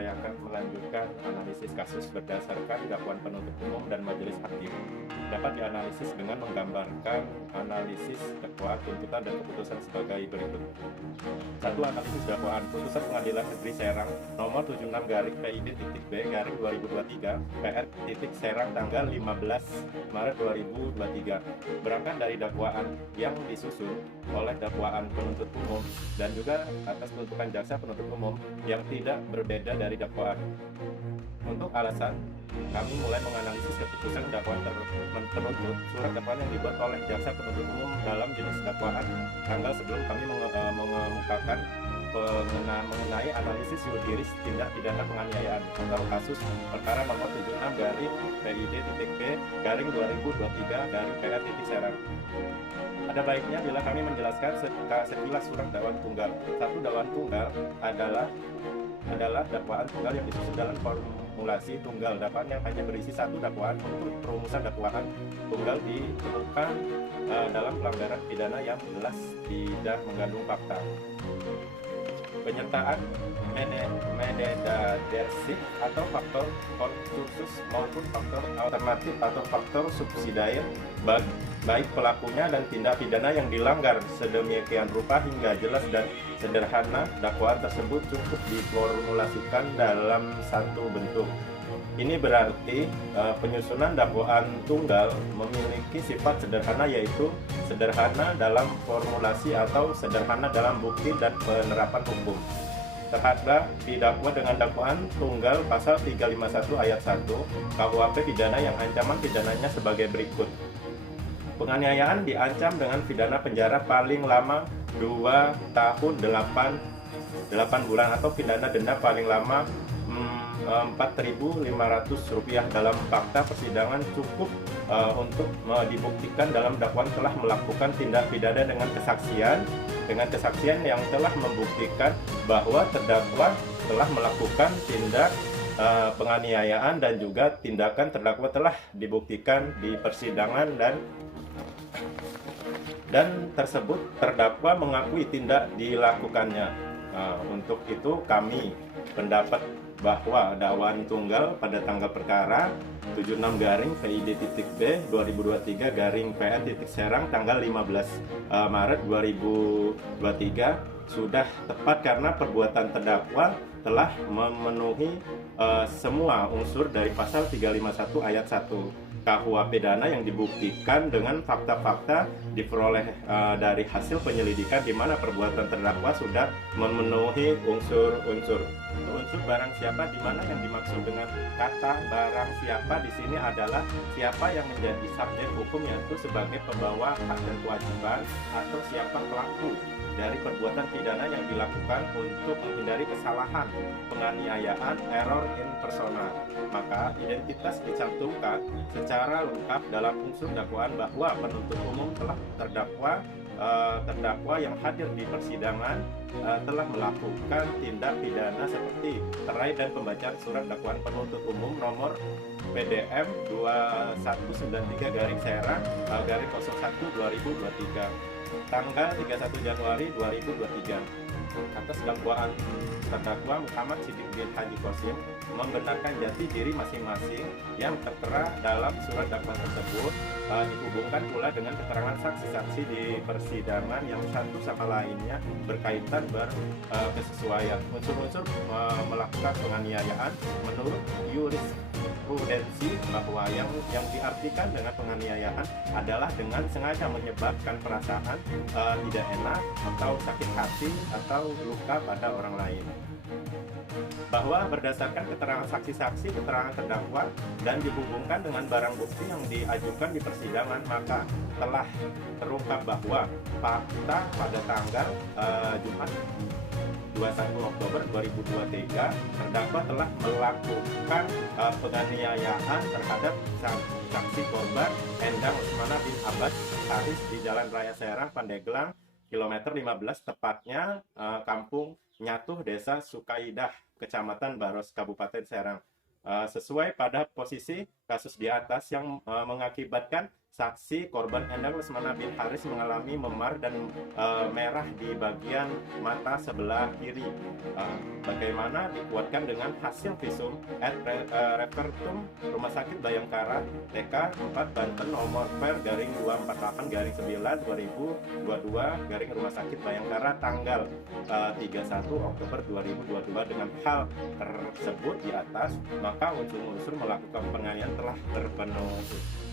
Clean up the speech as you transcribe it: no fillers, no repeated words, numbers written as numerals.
saya akan melanjutkan analisis kasus berdasarkan dakwaan penuntut umum dan majelis hakim. Dapat dianalisis dengan menggambarkan analisis dakwaan, tuntutan, dan keputusan sebagai berikut. 1. Analisis dakwaan. Putusan Pengadilan Negeri Serang nomor 76-PID.B/2023 PR.Serang tanggal 15 Maret 2023 berangkat dari dakwaan yang disusun oleh dakwaan penuntut umum dan juga atas tuntutan jaksa penuntut umum yang tidak berbeda dari dakwaan. Untuk alasan, kami mulai menganalisis keputusan dakwaan penuntut surat dakwaan yang dibuat oleh jaksa penuntut umum dalam jenis dakwaan tanggal sebelum kami mengemukakan mengenai analisis yuridis tindak pidana penganiayaan atau kasus perkara nomor 76-PID.B/2023-PR.Serang. Ada baiknya bila kami menjelaskan sekilas surat dakwaan tunggal. Satu, dakwaan tunggal adalah dakwaan tunggal yang disusun dalam formulasi tunggal. Dakwaan yang hanya berisi satu dakwaan. Untuk perumusan dakwaan tunggal ditemukan dalam pelanggaran pidana yang jelas tidak mengandung fakta. Penyertaan mededadersi atau faktor konkursus maupun faktor alternatif atau faktor subsidiar baik pelakunya dan tindak pidana yang dilanggar sedemikian rupa hingga jelas dan sederhana. Dakwaan tersebut cukup diformulasikan dalam satu bentuk. Ini berarti penyusunan dakwaan tunggal memiliki sifat sederhana, yaitu sederhana dalam formulasi atau sederhana dalam bukti dan penerapan hukum. Terhadap didakwa dengan dakwaan tunggal pasal 351 ayat 1 KUHP pidana yang ancaman pidananya sebagai berikut. Penganiayaan diancam dengan pidana penjara paling lama 2 tahun 8 bulan atau pidana denda paling lama Rp4.500. Dalam fakta persidangan cukup untuk dibuktikan dalam dakwaan telah melakukan tindak pidana dengan kesaksian yang telah membuktikan bahwa terdakwa telah melakukan tindak penganiayaan dan juga tindakan terdakwa telah dibuktikan di persidangan dan tersebut terdakwa mengakui tindak dilakukannya. Untuk itu kami pendapat bahwa dakwaan tunggal pada tanggal perkara 76-PID.B/2023-PR.Serang tanggal 15 Maret 2023 sudah tepat karena perbuatan terdakwa telah memenuhi semua unsur dari pasal 351 ayat 1 KUHP pidana yang dibuktikan dengan fakta-fakta diperoleh dari hasil penyelidikan di mana perbuatan terdakwa sudah memenuhi unsur-unsur. Unsur barang siapa, di mana yang dimaksud dengan kata barang siapa di sini adalah siapa yang menjadi subjek hukum, yaitu sebagai pembawa hak dan kewajiban atau siapa pelaku dari perbuatan pidana yang dilakukan untuk menghindari kesalahan penganiayaan error in persona. Maka identitas dicantumkan secara lengkap dalam unsur dakwaan bahwa penuntut umum telah terdakwa yang hadir di persidangan telah melakukan tindak pidana seperti terkait dan pembacaan surat dakwaan penuntut umum nomor PDM 21-Serang-01-2023 tanggal 31 Januari 2023 atas dakwaan terdakwa Muhammad Siddiq bin Haji Qasim membenarkan jati diri masing-masing yang tertera dalam surat dakwaan tersebut, dihubungkan pula dengan keterangan saksi-saksi di persidangan yang satu sama lainnya berkaitan berkesesuaian. Unsur-unsur melakukan penganiayaan menurut jurisprudensi bahwa yang diartikan dengan penganiayaan adalah dengan sengaja menyebabkan perasaan tidak enak atau sakit hati atau luka pada orang lain. Bahwa berdasarkan keterangan saksi-saksi, keterangan terdakwa, dan dihubungkan dengan barang bukti yang diajukan di persidangan, maka telah terungkap bahwa fakta pada tanggal Jumat 21 Oktober 2023 terdakwa telah melakukan penganiayaan terhadap saksi korban Endang Lesmana bin Abbas Haris di Jalan Raya Serang, Pandeglang, kilometer 15, tepatnya Kampung Nyatuh, Desa Sukaidah, Kecamatan Baros, Kabupaten Serang. Sesuai pada posisi kasus di atas yang mengakibatkan saksi korban Endang Lesmana bin Haris mengalami memar dan merah di bagian mata sebelah kiri. sebagaimana dikuatkan dengan hasil visum et repertum Rumah Sakit Bayangkara TK 4 Banten nomor per/4/9/2022 Rumah Sakit Bayangkara tanggal 31 Oktober 2022. Dengan hal tersebut di atas, maka unsur-unsur melakukan penganiayaan telah terpenuhi.